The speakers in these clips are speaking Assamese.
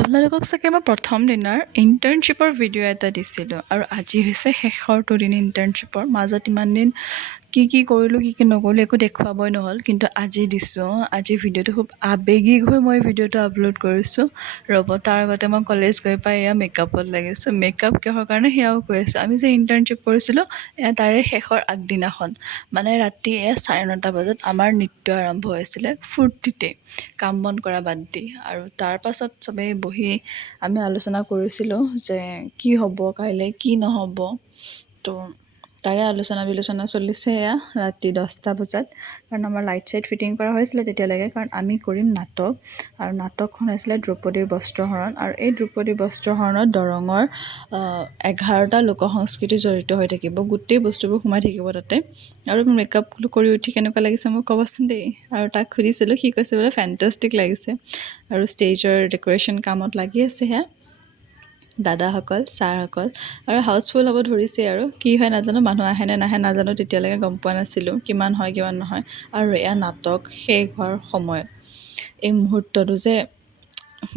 আপোনালোকক চাগে মই প্ৰথম দিনৰ ইণ্টাৰ্ণশ্বিপৰ ভিডিঅ' এটা দিছিলোঁ আৰু আজি হৈছে শেষৰটো দিন ইণ্টাৰ্ণশ্বিপৰ মাজত ইমান দিন কি কৰিলোঁ কি নকৰিলোঁ একো দেখুৱাবই নহ'ল কিন্তু আজি দিছোঁ আজি ভিডিঅ'টো খুব আৱেগিক হৈ মই ভিডিঅ'টো আপলোড কৰিছোঁ ৰ'ব তাৰ আগতে মই কলেজ গৈ পাই এয়া মেকআপত লাগিছোঁ মেকআপ কিহৰ কাৰণে সেয়াও কৈ আছোঁ আমি যে ইণ্টাৰ্ণশ্বিপ কৰিছিলোঁ এয়া তাৰে শেষৰ আগদিনাখন মানে ৰাতি 9:30 বজাত আমাৰ নৃত্য আৰম্ভ হৈছিলে ফূৰ্তিতে কাম বন কৰা বাদ দি আৰু তাৰ পাছত চবেই বহি আমি আলোচনা কৰিছিলোঁ যে কি হ'ব কাইলৈ কি নহ'ব তো তাৰে আলোচনা বিলোচনা চলিছে এয়া ৰাতি 10টা বজাত কাৰণ আমাৰ লাইট চাইট ফিটিং কৰা হৈছিলে তেতিয়ালৈকে কাৰণ আমি কৰিম নাটক আৰু নাটকখন হৈছিলে দ্ৰৌপদীৰ বস্ত্ৰহৰণ আৰু এই দ্ৰৌপদীৰ বস্ত্ৰহৰণত দৰঙৰ 11টা লোকসংস্কৃতি জড়িত হৈ থাকিব গোটেই বস্তুবোৰ সোমাই থাকিব তাতে আৰু মেকআপ কৰি উঠি কেনেকুৱা লাগিছে মোক ক'বচোন দেই আৰু তাক সুধিছিলোঁ সি কৈছে বোলে ফেণ্টাষ্টিক লাগিছে আৰু ষ্টেজৰ ডেক'ৰেশ্যন কামত লাগি আছে সেয়া দাদাসকল ছাৰসকল আৰু হাউচফুল হ'ব ধৰিছে আৰু কি হয় নাজানো মানুহ আহে নে নাহে নাজানো তেতিয়ালৈকে গম পোৱা নাছিলোঁ কিমান হয় কিমান নহয় আৰু এয়া নাটক শেষ হোৱাৰ সময়ত এই মুহূৰ্তটো যে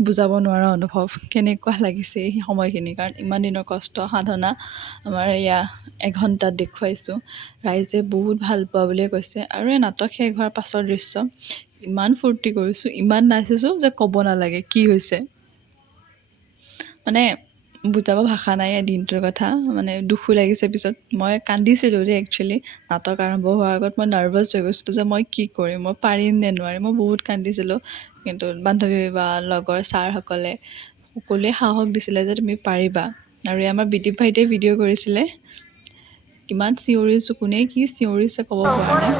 বুজাব নোৱাৰা অনুভৱ কেনেকুৱা লাগিছে এই সময়খিনি কাৰণ ইমান দিনৰ কষ্ট সাধনা আমাৰ এয়া এঘণ্টাত দেখুৱাইছোঁ ৰাইজে বহুত ভাল পোৱা বুলিয়ে কৈছে আৰু এই নাটক শেষ হোৱাৰ পাছৰ দৃশ্য ইমান ফূৰ্তি কৰিছোঁ ইমান নাচিছোঁ যে ক'ব নালাগে কি হৈছে মানে বুজাব ভাষা নাই দিনটোৰ কথা মানে দুখো লাগিছে পিছত মই কান্দিছিলোঁ দেই একচুৱেলি নাটক আৰম্ভ হোৱাৰ আগত মই নাৰ্ভাছ হৈ গৈছিলোঁ যে মই কি কৰিম মই পাৰিম নে নোৱাৰিম মই বহুত কান্দিছিলোঁ কিন্তু বান্ধৱী বা লগৰ ছাৰসকলে সকলোৱে সাহস দিছিলে যে তুমি পাৰিবা আৰু আমাৰ বিদীপ ভাইটিয়ে ভিডিঅ' কৰিছিলে কিমান চিঞৰিছোঁ কোনে কি চিঞৰিছে ক'ব পৰা নাই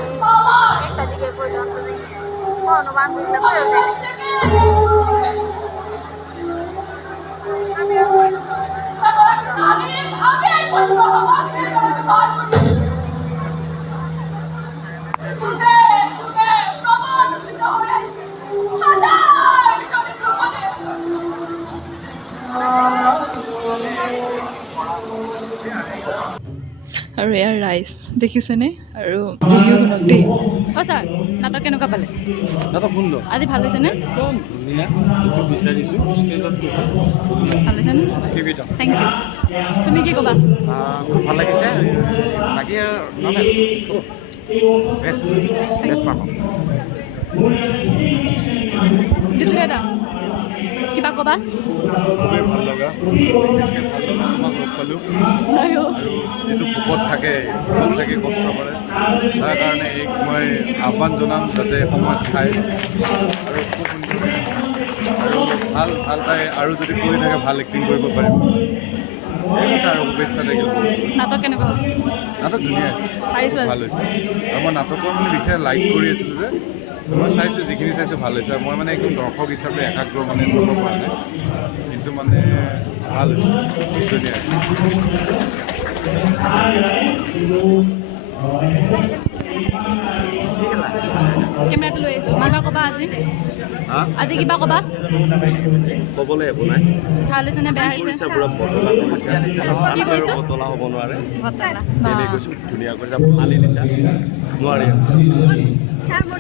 আৰু ইয়াৰ ৰাইজ দেখিছেনে আৰু ৰিভিউ শুনক দেই হয় ছাৰ নাটক কেনেকুৱা পালে নাটক সুন্দৰ আজি ভাল হৈছেনে একদম ধুনীয়া যিটো বিচাৰিছোঁ ষ্টেজত ভাল হৈছেনে থেংক ইউ তুমি কি ক'বা খুব ভাল লাগিছে বাকী আৰু বেষ্ট পাৰফৰ্ম দীপশিখা কিবা ক'বা খুবেই ভাল লগা তোমাক লগ পালোঁ আৰু যিটো ভোকত থাকে কষ্ট কৰে তাৰ কাৰণে এই মই আহ্বান জনাম যাতে সময়ত খায় আৰু খুব সুন্দৰ আৰু ভাল পায় আৰু যদি কৰি থাকে ভাল এক্টিং কৰিব পাৰিম এই কথা আৰু শুভেচ্ছা থাকিল নাটক কেনেকুৱা হ'ল নাটক ধুনীয়া হৈছে ভাল হৈছে আৰু মই নাটকৰ মানে বিশেষ লাইক কৰি আছিলোঁ যে মই চাইছোঁ যিখিনি চাইছোঁ ভাল হৈছে মই মানে একদম দৰ্শক হিচাপে একাগ্ৰ মানে চাব পৰা নাই কিন্তু মানে ভাল হৈছে ধুনীয়া কেমেৰাটো লৈ আহিছোঁ কিবা ক'বা আজি কিবা ক'বা ক'বলৈ একো নাই ভাল হৈছে নে বেয়া হৈছে কি কৰিছোঁ বতলা হ'ব নোৱাৰে বা কৈছোঁ ধুনীয়াকৈ যাম ফালি দিছা নোৱাৰি আমাৰ